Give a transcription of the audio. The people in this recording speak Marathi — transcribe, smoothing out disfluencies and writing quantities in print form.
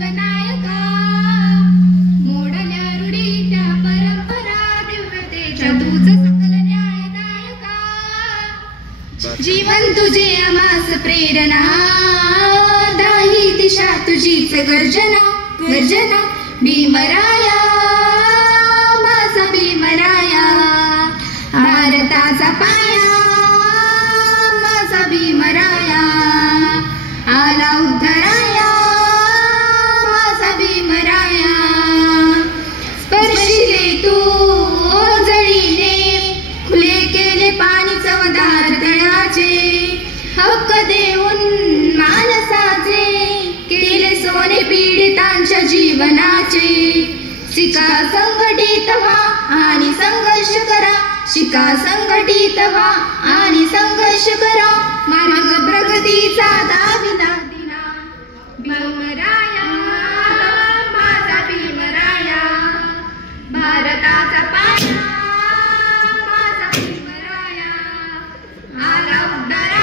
लोकनायका, मोडल्या रूढीच्या परंपरा, दिव्यतेच्या तूच सकल न्यायदायका. जीवन तुझे आम्हास प्रेरणा, दाही दिशा तुझीच गर्जना गर्जना. भीमराया माझा भीमराया, भारताचा पाया माझा भीमराया, आला उद्धराया माझा भीमराया. स्पर्शिले तू जळीने, खुले केले पाणी चवदार तळाचे, हक्क देऊन मानसाचे, केले सोने पीडितांच्या जीवनाचे. शिका संघटित व्हा आणि संघर्ष करा, शिका संघटित व्हा आणि संघर्ष करा. मार्ग प्रगतीचा दाविला दिला, भीमराया माझा भीमराया, भारताचा पाया माझा भीमराया, आला उद्धरा